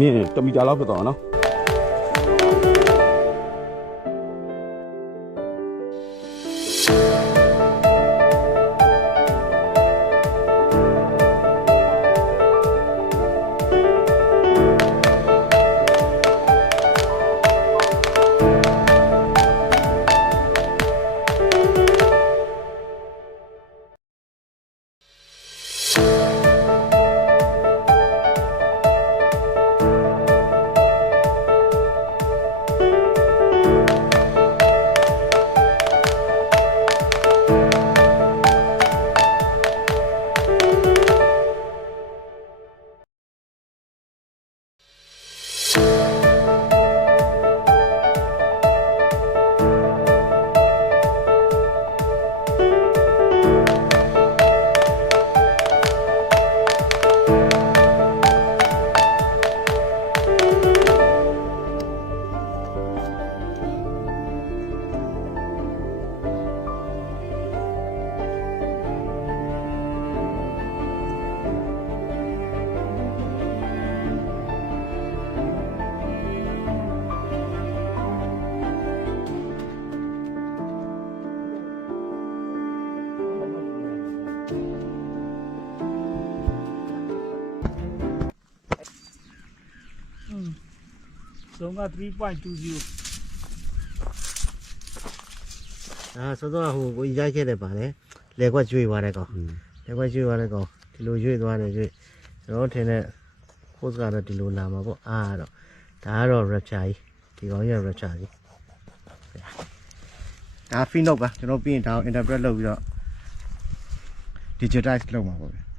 မြင့်1မီတာလောက်ဖြစ်သွားတာနော် ဆုံးက3.20ဒါစောစောကဟိုကိုကြီးရိုက်ခဲ့တယ်ပါလေလေကွက်ကျွေးသွားတဲ့ကောင်လေကွက်ကျွေးသွားတဲ့ကောင်ဒီလိုရွေ့သွားတယ်ရွေ့ကျွန်တော်ထင်တဲ့ post ကတော့ဒီလိုလာမှာပေါ့အားတော့ဒါကတော့ rapture ကြီးဒီကောင်ကြီးက rapture ကြီးဒါ free note ပါကျွန်တော်ပြီးရင်ဒါကို interpret လုပ်ပြီးတော့ digitize လုပ်မှာပေါ့ဗျ